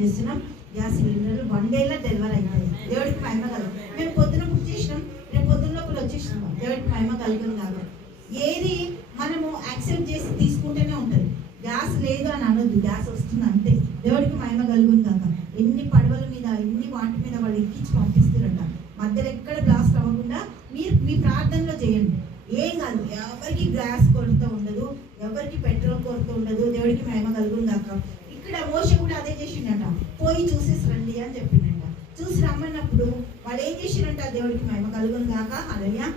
చేస్తున్నాం. గ్యాస్ సిలిండర్లు 1 డేలో డెలివరీ అయినాయి. దేవుడికి మహిమ కలుగు. మేము పొద్దున బుక్ చేసినాం, రేపు పొద్దున లోపల వచ్చేసినాం. దేవుడికి మహిమ కలుగును కాదు. ఏది మనము యాక్సెప్ట్ చేసి తీసుకుంటూనే ఉంటుంది. గ్యాస్ లేదు అని అనొద్దు, గ్యాస్ వస్తుంది అంతే. దేవుడికి మహిమ కలుగును కాక. ఎన్ని పడవల మీద ఎన్ని వాటి మీద వాళ్ళు ఎక్కించి పంపిస్తారంట. మధ్యలో ఎక్కడ బ్లాస్ట్ అవ్వకుండా మీరు మీ ప్రార్థనలో చేయండి. ఏం కాదు, ఎవరికి గ్యాస్ కొరత ఉండదు, ఎవరికి పెట్రోల్ కొరత ఉండదు. దేవుడికి మహిమ కలుగును కాక. ఇక్కడ మోషే కూడా అదే చేసిండట, పోయి చూసేసి రండి అని చెప్పిండట. చూసి రమ్మన్నప్పుడు వాళ్ళు ఏం చేసిరంట, దేవుడికి మహిమ కలుగును కాక. హల్లెలూయా.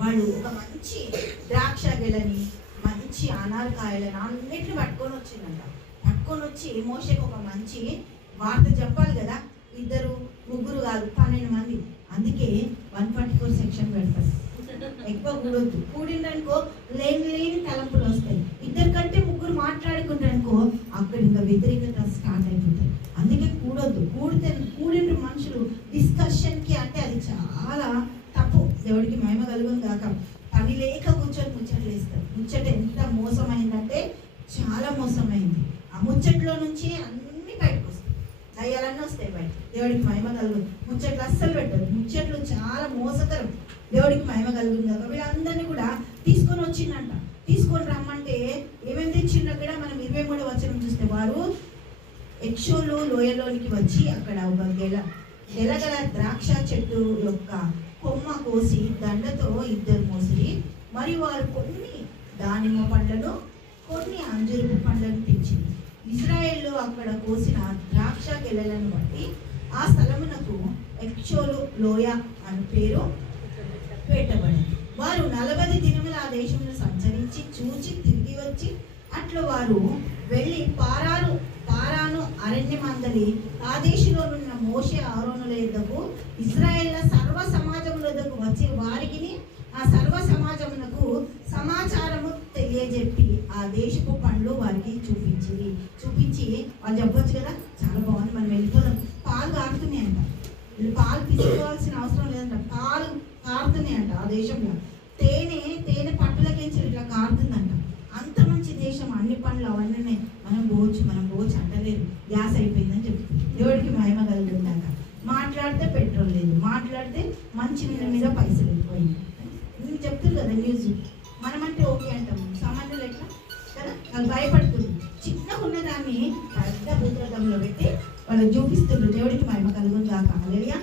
వాళ్ళు ఒక మంచి ద్రాక్ష గెలని, మంచి అనారకాయలను అన్నిటిని పట్టుకొని వచ్చిందంట. పట్టుకొని వచ్చి మోషేకి ఒక మంచి వార్త చెప్పాలి కదా. 2, 3 కాదు, 12 మంది. అందుకే 144 సెక్షన్ పెడతారు. ఎక్కువ కూడొద్దు. కూడిందనుకో లేని తలంపులు వస్తాయి. 2 కంటే 3 మాట్లాడుకుంటారనుకో అక్కడ ఇంకా వ్యతిరేకత స్టార్ట్ అయిపోతాయి. అందుకే కూడొద్దు. కూడిన మనుషులు డిస్కషన్కి అంటే అది చాలా తప్పు. దేవుడికి మహిమ కలుగును కాక. పని లేక కూర్చొని ముచ్చట్లు వేస్తారు. ముచ్చట ఎంత మోసమైందంటే చాలా మోసమైంది. ఆ ముచ్చట్లో నుంచి అన్ని బయటకు వస్తాయి, దయ్యాలన్నీ వస్తాయి బయట. దేవుడికి మహిమ కలుగు. ముచ్చట్లు అస్సలు పెట్టదు. ముచ్చట్లు చాలా మోసకరం. దేవుడికి మహిమ కలుగును కాక. వీళ్ళందరినీ కూడా తీసుకొని వచ్చిందంట. తీసుకొని రమ్మంటే ఏమేమి తెచ్చిండ్రు అక్కడ మనం 23వ వచనం చూస్తే, వారు ఎక్షోలు లోయలోనికి వచ్చి అక్కడ ఒక గెలగల ద్రాక్ష చెట్టు యొక్క కొమ్మ కోసి దండతో 2 మోసిరి. మరియు వారు కొన్ని దానిమ్మ పండ్లను, కొన్ని అంజూరపు పండ్లను తెచ్చింది. ఇశ్రాయేలు అక్కడ కోసిన ద్రాక్ష గెలలను బట్టి ఆ స్థలమునకు ఎక్షోలు లోయ అని పేరు పెట్టబడింది. వారు 40 దినములు ఆ దేశంలో సంచరించి చూచి తిరిగి వచ్చి అట్లా వారు వెళ్ళి పారాను అరణ్యమందలి కాదేశులోనున్న మోషే ఆరోనుల యొద్దకు ఇశ్రాయేళ్ల సర్వ సమాజముల యొద్దకు వచ్చి వారికి ఆ సర్వ సమాజమునకు సమాచారము తెలియజెప్పి ఆ దేశపు పండ్లు వారికి చూపించి వాళ్ళు చెప్పొచ్చు కదా, చాలా బాగుంది మనం వెళ్ళిపోదాం. పాలు కారుతున్నాయంట. వీళ్ళు పాలు తీసుకోవాల్సిన అవసరం లేదంట, పాలు కారుతున్నాయంట. ఆ దేశంలో తేనె పట్టులకించి ఇట్లా కారుతుందంట. అంత మంచి దేశం, అన్ని పనులు అవన్నీ మనం పోవచ్చు అంటలేదు. గ్యాస్ అయిపోయిందని చెప్తుంది. దేవుడికి మహిమ కలుగుతుందాక. మాట్లాడితే పెట్రోల్ లేదు, మాట్లాడితే మంచి నీళ్ళ మీద పైసలు వెళ్ళిపోయింది. నేను చెప్తుంది కదా న్యూస్. మనమంటే ఓకే అంటాం, సామాన్యులు ఎట్లా కదా, వాళ్ళు భయపడుతుంది. చిన్నగా ఉన్నదాన్ని పెద్ద భూతద్దంలో పెట్టి వాళ్ళు చూపిస్తున్నారు. దేవుడికి మహిమ కలుగును కాక. హల్లెలూయా.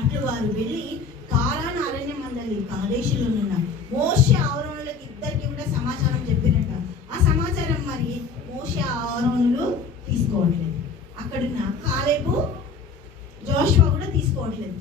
అట్లు వారు వెళ్ళి పారాను అరణ్యమందలి కాదేశులోనున్న మోషే ఆరోనులకి 2కి కూడా సమాచారం చెప్పినట్ట. ఆ సమాచారం మరి మోషే ఆరోనులు తీసుకోవట్లేదు. అక్కడున్న కాలేబు, జోషువ కూడా తీసుకోవట్లేదు.